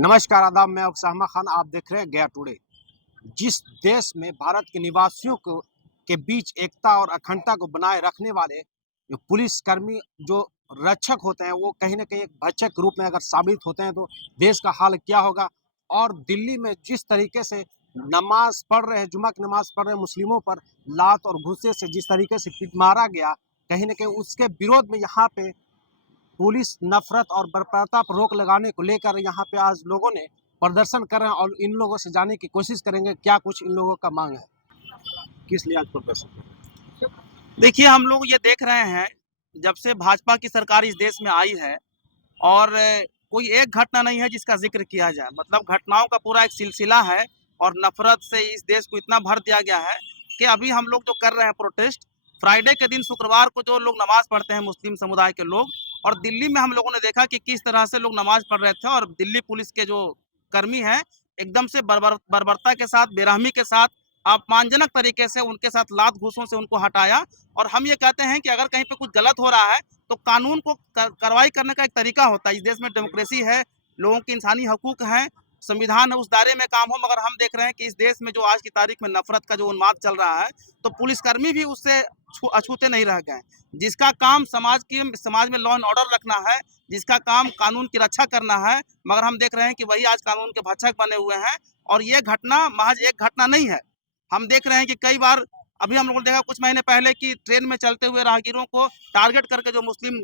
नमस्कार, आदाब। मैं उसामा खान, आप देख रहे हैं गया टुडे। जिस देश में भारत के निवासियों को के बीच एकता और अखंडता को बनाए रखने वाले जो पुलिसकर्मी, जो रक्षक होते हैं, वो कहीं न कहीं एक भक्षक के रूप में अगर साबित होते हैं, तो देश का हाल क्या होगा। और दिल्ली में जिस तरीके से नमाज़ पढ़ रहे हैं, जुमा की नमाज़ पढ़ रहे मुस्लिमों पर लात और घूँसे से जिस तरीके से पीट मारा गया, कहीं न कहीं उसके विरोध में यहाँ पे पुलिस नफरत और बर्बरता पर रोक लगाने को लेकर यहाँ पे आज लोगों ने प्रदर्शन कर रहे हैं और इन लोगों से जानने की कोशिश करेंगे क्या कुछ इन लोगों का मांग है, किस लिए आज प्रदर्शन कर रहे हैं। देखिए, हम लोग ये देख रहे हैं, जब से भाजपा की सरकार इस देश में आई है और कोई एक घटना नहीं है जिसका जिक्र किया जाए। मतलब घटनाओं का पूरा एक सिलसिला है और नफरत से इस देश को इतना भर दिया गया है कि अभी हम लोग जो कर रहे हैं प्रोटेस्ट, फ्राइडे के दिन शुक्रवार को जो लोग नमाज पढ़ते हैं मुस्लिम समुदाय के लोग, और दिल्ली में हम लोगों ने देखा कि किस तरह से लोग नमाज पढ़ रहे थे और दिल्ली पुलिस के जो कर्मी हैं एकदम से बर्बरता के साथ, बेरहमी के साथ, अपमानजनक तरीके से उनके साथ लात घूसों से उनको हटाया। और हम ये कहते हैं कि अगर कहीं पे कुछ गलत हो रहा है तो कानून को कार्रवाई करने का एक तरीका होता है। इस देश में डेमोक्रेसी है, लोगों के इंसानी हकूक हैं, संविधान है, उस दायरे में काम हो। मगर हम देख रहे हैं कि इस देश में जो आज की तारीख में नफरत का जो उन्माद चल रहा है, तो पुलिसकर्मी भी उससे अछूते नहीं रह गए। जिसका काम समाज में लॉ एंड ऑर्डर रखना है, जिसका काम कानून की रक्षा करना है, मगर हम देख रहे हैं कि वही आज कानून के भक्षक बने हुए हैं। और ये घटना महज एक घटना नहीं है। हम देख रहे हैं कि कई बार अभी हम लोगों ने देखा कुछ महीने पहले कि ट्रेन में चलते हुए राहगीरों को टारगेट करके जो मुस्लिम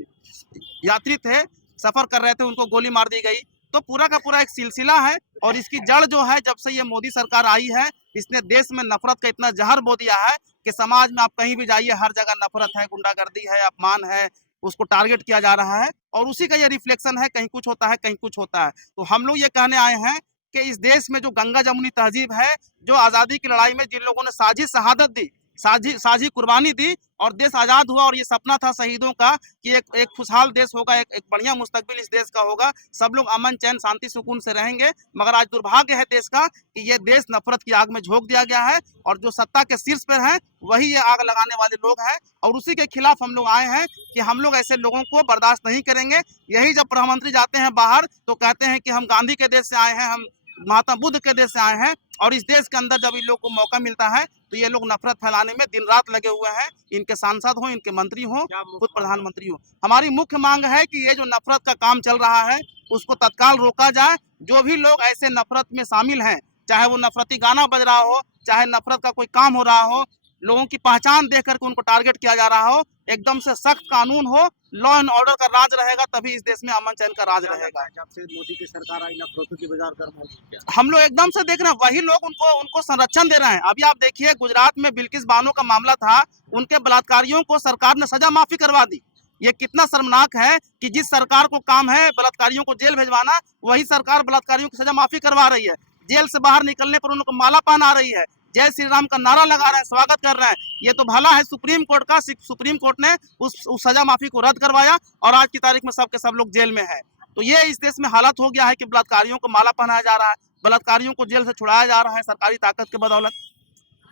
यात्री थे, सफर कर रहे थे, उनको गोली मार दी गई। तो पूरा का पूरा एक सिलसिला है और इसकी जड़ जो है, जब से ये मोदी सरकार आई है, इसने देश में नफरत का इतना जहर बो दिया है कि समाज में आप कहीं भी जाइए, हर जगह नफरत है, गुंडागर्दी है, अपमान है, उसको टारगेट किया जा रहा है। और उसी का ये रिफ्लेक्शन है, कहीं कुछ होता है, कहीं कुछ होता है। तो हम लोग ये कहने आए हैं कि इस देश में जो गंगा जमुनी तहजीब है, जो आज़ादी की लड़ाई में जिन लोगों ने साझी शहादत दी, साझी कुर्बानी दी और देश आज़ाद हुआ, और ये सपना था शहीदों का कि एक खुशहाल देश होगा, एक बढ़िया मुस्तकबिल इस देश का होगा, सब लोग अमन चैन शांति सुकून से रहेंगे। मगर आज दुर्भाग्य है देश का कि ये देश नफरत की आग में झोंक दिया गया है और जो सत्ता के शीर्ष पर है वही ये आग लगाने वाले लोग हैं। और उसी के खिलाफ हम लोग आए हैं कि हम लोग ऐसे लोगों को बर्दाश्त नहीं करेंगे। यही जब प्रधानमंत्री जाते हैं बाहर तो कहते हैं कि हम गांधी के देश से आए हैं, हम महात्मा बुद्ध के देश से आए हैं। और इस देश के अंदर जब इन लोग को मौका मिलता है तो ये लोग नफरत फैलाने में दिन रात लगे हुए हैं। इनके सांसद हो, इनके मंत्री हो, खुद प्रधानमंत्री हो। हमारी मुख्य मांग है कि ये जो नफरत का काम चल रहा है उसको तत्काल रोका जाए। जो भी लोग ऐसे नफरत में शामिल हैं, चाहे वो नफरती गाना बज रहा हो, चाहे नफरत का कोई काम हो रहा हो, लोगों की पहचान देख करके उनको टारगेट किया जा रहा हो, एकदम से सख्त कानून हो, लॉ एंड ऑर्डर का राज रहेगा, तभी इस देश में अमन चैन का राज रहेगा। जब से मोदी की सरकार आई, नफरतों की बाजार गर्म हो गई। हम लोग एकदम से देख रहे हैं वही लोग उनको उनको संरक्षण दे रहे हैं। अभी आप देखिए, गुजरात में बिल्किस बानो का मामला था, उनके बलात्कारियों को सरकार ने सजा माफी करवा दी। ये कितना शर्मनाक है कि जिस सरकार को काम है बलात्कारियों को जेल भेजवाना, वही सरकार बलात्कारियों की सजा माफी करवा रही है। जेल से बाहर निकलने पर उनको माला पहना रही है, जय श्री राम का नारा लगा रहे हैं, स्वागत कर रहे हैं। ये तो भला है सुप्रीम कोर्ट का, सुप्रीम कोर्ट ने उस सजा माफी को रद्द करवाया और आज की तारीख में सबके सब लोग जेल में है। तो ये इस देश में हालत हो गया है कि बलात्कारियों को माला पहनाया जा रहा है, बलात्कारियों को जेल से छुड़ाया जा रहा है सरकारी ताकत के बदौलत।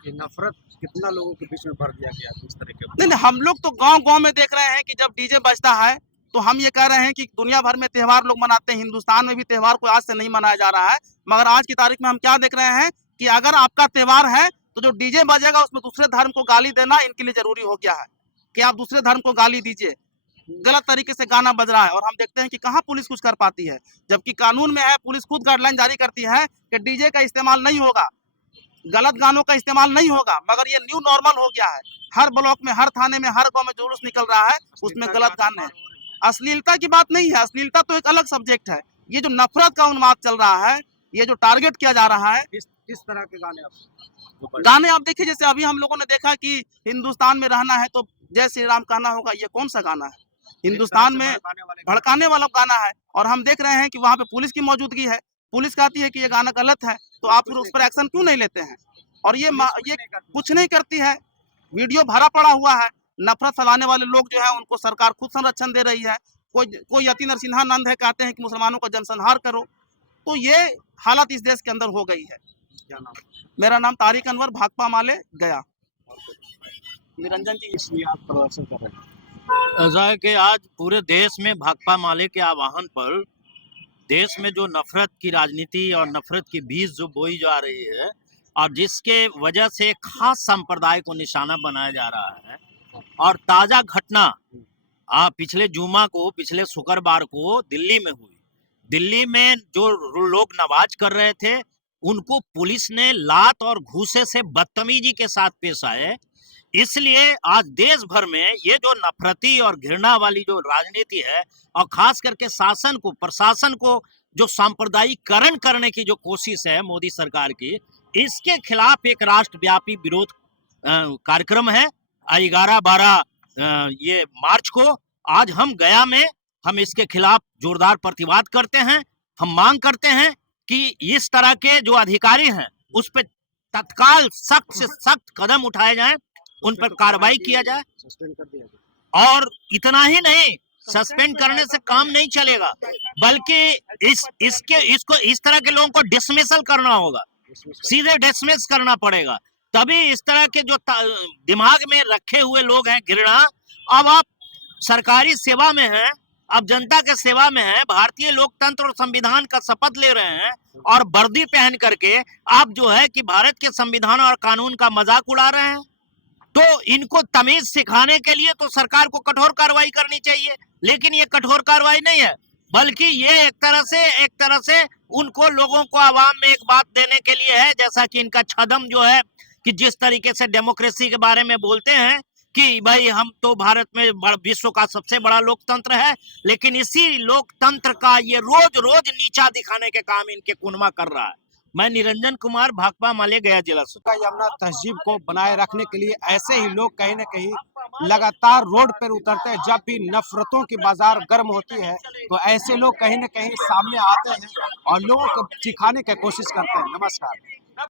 ये नफरत कितना लोगों के बीच में भर दिया गया इस तरीके नहीं, हम लोग तो गांव-गांव में देख रहे हैं कि जब डीजे बजता है तो हम ये कह रहे हैं कि दुनिया भर में त्योहार लोग मनाते हैं, हिंदुस्तान में भी त्योहार को आज से नहीं मनाया जा रहा है। मगर आज की तारीख में हम क्या देख रहे हैं कि अगर आपका त्योहार है तो जो डीजे बजेगा उसमें दूसरे धर्म को गाली देना इनके लिए जरूरी हो गया है कि आप दूसरे धर्म को गाली दीजिए। गलत तरीके से गाना बज रहा है और हम देखते हैं कि कहाँ पुलिस कुछ कर पाती है, जबकि कानून में है, पुलिस खुद गाइडलाइन जारी करती है कि डीजे का इस्तेमाल नहीं होगा, गलत गानों का इस्तेमाल नहीं होगा। मगर ये न्यू नॉर्मल हो गया है, हर ब्लॉक में, हर थाने में, हर गांव में जुलूस निकल रहा है, उसमें गलत गाने हैं। अश्लीलता की बात नहीं है, अश्लीलता तो एक अलग सब्जेक्ट है। ये जो नफरत का उन्माद चल रहा है, ये जो टारगेट किया जा रहा है, किस तरह के गाने आप देखिए, जैसे अभी हम लोगों ने देखा कि हिंदुस्तान में रहना है तो जय श्री राम कहना होगा, ये कौन सा गाना है? हिंदुस्तान में भड़काने वाला गाना है। और हम देख रहे हैं कि वहाँ पे पुलिस की मौजूदगी है, पुलिस कहती है कि ये गाना गलत है, तो आप उस पर एक्शन क्यों नहीं लेते हैं? और ये कुछ नहीं करती है, वीडियो भरा पड़ा हुआ है। नफरत फैलाने वाले लोग जो है उनको सरकार खुद संरक्षण दे रही है। कोई यति नरसिन्हा नंद है, कहते हैं कि मुसलमानों का जनसंहार करो। तो ये हालत इस देश के अंदर हो गई है। क्या नाम? मेरा नाम तारिक अनवर, भाकपा माले, गया। निरंजन जी, इसलिए आप प्रदर्शन कर रहे हैं। ऐसा है कि आज पूरे देश में भाकपा माले के आह्वान पर देश में जो नफरत की राजनीति और नफरत की बीज जो बोई जा रही है और जिसके वजह से खास संप्रदाय को निशाना बनाया जा रहा है। और ताजा घटना पिछले शुक्रवार को दिल्ली में हुई। दिल्ली में जो लोग नमाज कर रहे थे उनको पुलिस ने लात और घूसे से बदतमीजी के साथ पेश आए। इसलिए आज देश भर में ये जो नफरती और घृणा वाली जो राजनीति है और खास करके शासन को, प्रशासन को जो सांप्रदायिकरण करने की जो कोशिश है मोदी सरकार की, इसके खिलाफ एक राष्ट्रव्यापी विरोध कार्यक्रम है 11-12 ये मार्च को। आज हम गया में हम इसके खिलाफ जोरदार प्रतिवाद करते हैं। हम मांग करते हैं कि इस तरह के जो अधिकारी हैं उस पर तत्काल सख्त से सख्त कदम उठाए जाएं, उन पर कार्रवाई किया जाए। सस्पेंड कर दिया जाए। और इतना ही नहीं, सस्पेंड करने से काम नहीं चलेगा, बल्कि इसको इस तरह के लोगों को डिसमिसल करना होगा, सीधे डिसमिस करना पड़ेगा। तभी इस तरह के जो दिमाग में रखे हुए लोग हैं घृणा, अब आप सरकारी सेवा में हैं, अब जनता के सेवा में हैं, भारतीय लोकतंत्र और संविधान का शपथ ले रहे हैं और वर्दी पहन करके आप जो है कि भारत के संविधान और कानून का मजाक उड़ा रहे हैं। तो इनको तमीज सिखाने के लिए तो सरकार को कठोर कार्रवाई करनी चाहिए, लेकिन ये कठोर कार्रवाई नहीं है, बल्कि ये एक तरह से उनको लोगों को आवाम में एक बात देने के लिए है, जैसा कि इनका छदम जो है कि जिस तरीके से डेमोक्रेसी के बारे में बोलते हैं कि भाई हम तो भारत में विश्व का सबसे बड़ा लोकतंत्र है, लेकिन इसी लोकतंत्र का ये रोज रोज नीचा दिखाने के काम इनके कुनमा कर रहा है। मैं निरंजन कुमार, भाकपा माले, गया जिला से। यमुना तहजीब को बनाए रखने के लिए ऐसे ही लोग कहीं न कहीं लगातार रोड पर उतरते हैं। जब भी नफरतों की बाजार गर्म होती है तो ऐसे लोग कहीं न कहीं सामने आते हैं और लोगों को सिखाने की कोशिश करते हैं। नमस्कार।